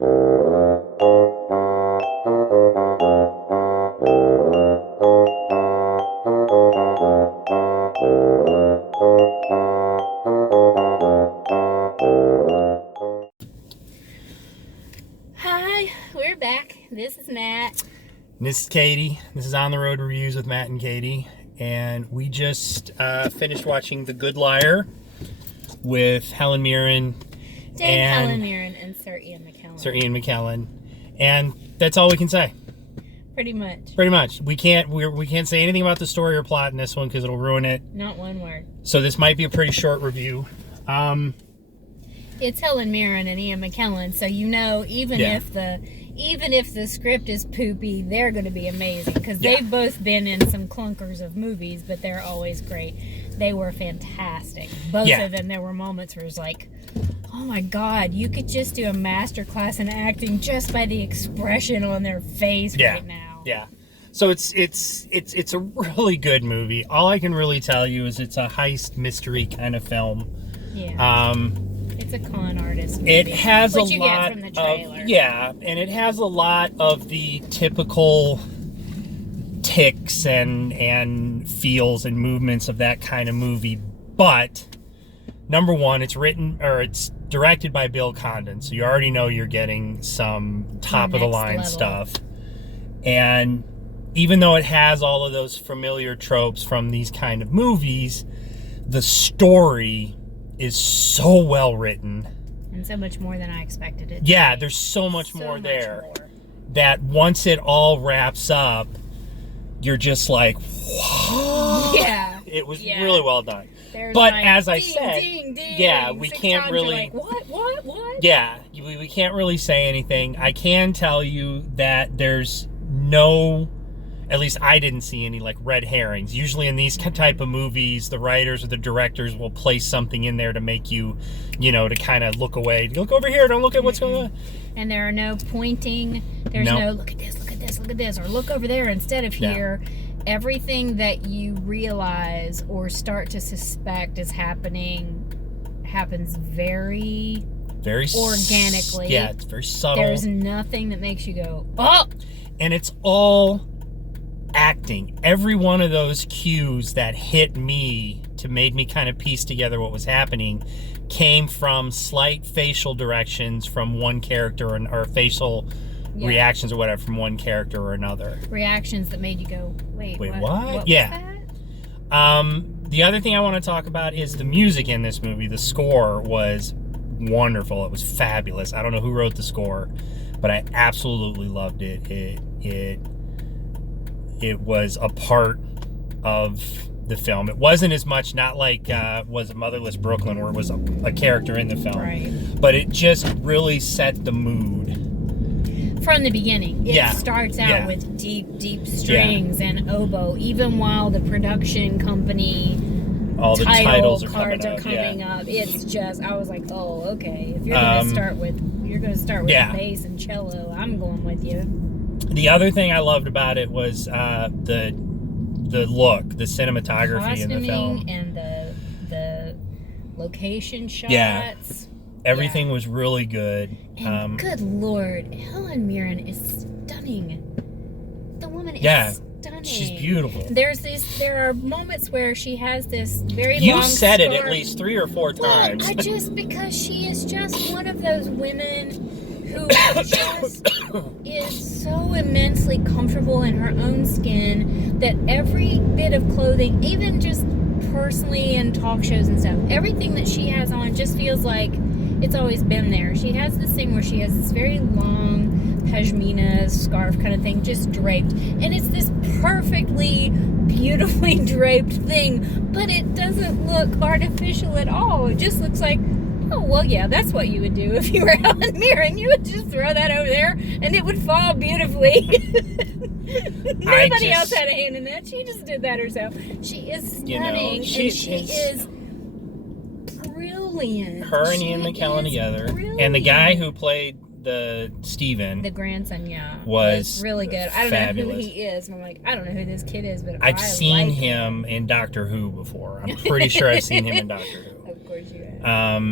Hi, we're back. This is Matt. This is Katie. This is On the Road Reviews with Matt-n-Katy. And we just finished watching The Good Liar with Helen Mirren. Helen Mirren and Sir Ian McKellen. Sir Ian McKellen. And that's all we can say. Pretty much. Pretty much. We can't say anything about the story or plot in this one because it'll ruin it. Not one word. So this might be a pretty short review. It's Helen Mirren and Ian McKellen, so you know even if the script is poopy, they're going to be amazing because they've both been in some clunkers of movies, but they're always great. They were fantastic. Both of them. There were moments where it was like, oh my God, you could just do a master class in acting just by the expression on their face right now. Yeah. So it's a really good movie. All I can really tell you is it's a heist mystery kind of film. Yeah. It's a con artist movie. It has a lot from the trailer. And it has a lot of the typical ticks and feels and movements of that kind of movie. But number one, it's directed by Bill Condon, so you already know you're getting some top of the line stuff. And even though it has all of those familiar tropes from these kind of movies, the story is so well written. And so much more than I expected it to Yeah, be. there's so much more there. More. That once it all wraps up, you're just like, whoa. Yeah. It was really well done. There's but like, as I ding, said, ding, ding, yeah, we 6 can't times really... you're like, what? Yeah, we can't really say anything. I can tell you that there's no... At least I didn't see any like red herrings. Usually in these type of movies, the writers or the directors will place something in there to make you, to kind of look away. Look over here. Don't look at what's going on. And there are no pointing. There's no look at this, or look over there instead of here. Everything that you realize or start to suspect is happening happens very organically. Yeah, it's very subtle. There's nothing that makes you go, oh! And it's all acting. Every one of those cues that hit me to made me kind of piece together what was happening came from slight facial directions from one character or facial reactions or whatever from one character or another. Reactions that made you go, wait what? What was that? The other thing I want to talk about is the music in this movie. The score was wonderful. It was fabulous. I don't know who wrote the score, but I absolutely loved it. It was a part of the film. It wasn't as much, not like was Motherless Brooklyn, where it was a character in the film. Right. But it just really set the mood. From the beginning. It starts out with deep strings and oboe, even while the production company all the titles are cards coming up. It's just, I was like, oh, okay. If you're going to start with bass and cello, I'm going with you. The other thing I loved about it was the look, the cinematography in the film, and the location shots. Yeah, everything was really good. And good Lord, Helen Mirren is stunning. The woman is stunning. She's beautiful. There are moments where she has this very long You've said scarf. it at least 3 or 4 times. Because she is just one of those women who just is so immensely comfortable in her own skin that every bit of clothing, even just personally in talk shows and stuff, everything that she has on just feels like it's always been there. She has this thing where she has this very long pashmina scarf kind of thing just draped, and it's this perfectly beautifully draped thing, but it doesn't look artificial at all. It just looks like, oh, well, yeah, that's what you would do if you were Helen Mirren. You would just throw that over there, and it would fall beautifully. Nobody else had a hand in that. She just did that herself. She is stunning, and she is brilliant. Her and Ian McKellen together. Brilliant. And the guy who played the Steven, the grandson, was really good. I don't fabulous. know who he is. And I'm like, I don't know who this kid is, but I've seen him in Doctor Who before. I'm pretty sure I've seen him in Doctor Who. Of course you have.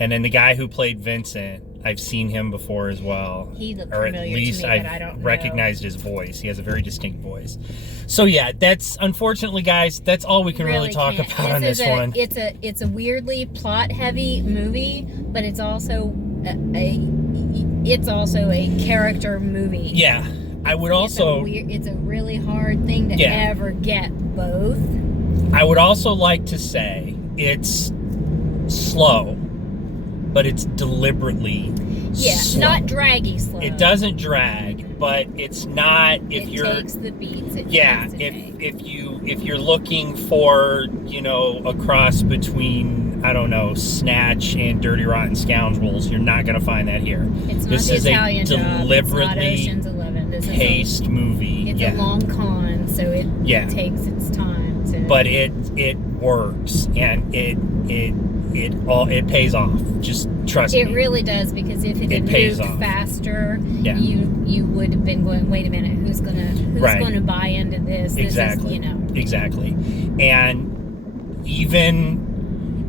And then the guy who played Vincent, I've seen him before as well. He looked or at familiar least to me, but I've I don't know. recognized his voice. He has a very distinct voice. So yeah, that's unfortunately, guys, that's all we can really talk can't. about on this one. It's a weirdly plot heavy movie, but it's also a character movie. Yeah, I would also. It's a really hard thing to ever get both. I would also like to say it's slow, but it's deliberately slow. Not draggy slow. It doesn't drag, but it's not if it takes the beats. If you're looking for, a cross between, I don't know, Snatch and Dirty Rotten Scoundrels, you're not going to find that here. It's not this the is Italian a deliberately Job. It's not Ocean's 11. This paced is movie. It's a long con, so it takes its time to. But it works, and it pays off. Just trust me. It really does, because if it had moved faster, you would have been going, wait a minute, who's gonna buy into this? Exactly. This is, Exactly. And even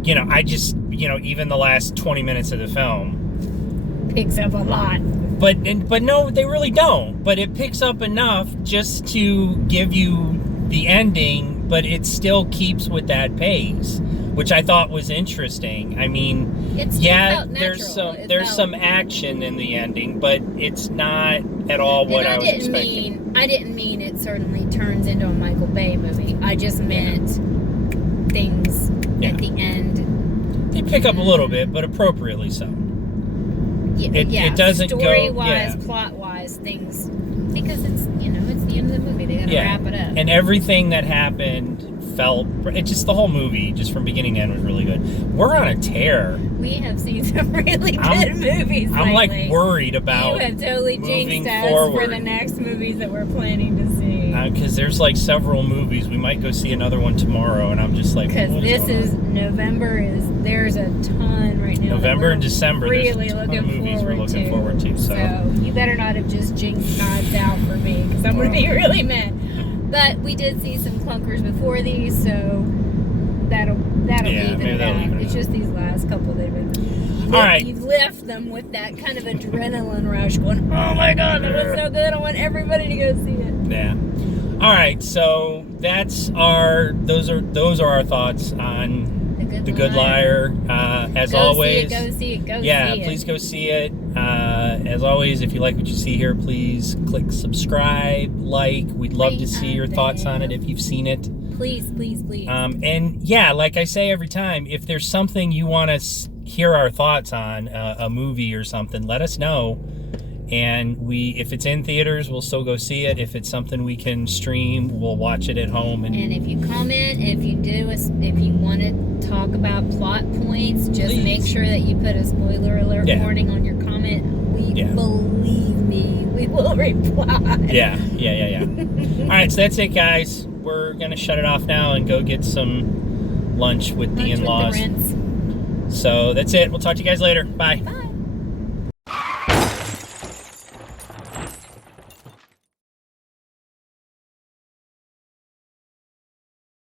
even the last 20 minutes of the film picks up a lot. But no, they really don't. But it picks up enough just to give you the ending, but it still keeps with that pace, which I thought was interesting. I mean, there's some action in the ending, but it's not at all what I was expecting. I didn't mean it certainly turns into a Michael Bay movie. I just meant things at the end. They pick up a little bit, but appropriately so. It doesn't story-wise, plot-wise, things, because it's it's the end of the movie. They gotta wrap it up. And everything that happened the whole movie, just from beginning to end, was really good. We're on a tear. We have seen some really good movies I'm lately. like worried about you have totally jinxed us forward for the next movies that we're planning to see. Because there's like several movies. We might go see another one tomorrow, and I'm just like, because November there's a ton right now. November and December, really there's a ton of movies we're looking forward to. So you better not have just jinxed Knives Out for me, because I'm going to be really mad. But we did see some clunkers before these, so that'll even it out. It's just these last couple they've been. All right. You've left them with that kind of adrenaline rush, going, "Oh my God, that was so good! I want everybody to go see it." Yeah. All right. So those are our thoughts on The Good Liar. As always, go see it. Please go see it. As always, if you like what you see here, please click subscribe, like. We'd love to see your thoughts on it if you've seen it. Please. And like I say every time, if there's something you want to hear our thoughts on, a movie or something, let us know. And if it's in theaters, we'll still go see it. If it's something we can stream, we'll watch it at home. And if you comment, if you want to talk about plot points, just make sure that you put a spoiler alert warning on your comment. Believe me, we will reply. Yeah. All right, so that's it, guys. We're gonna shut it off now and go get some lunch with the in-laws. With the Rents. So that's it. We'll talk to you guys later. Bye. Bye.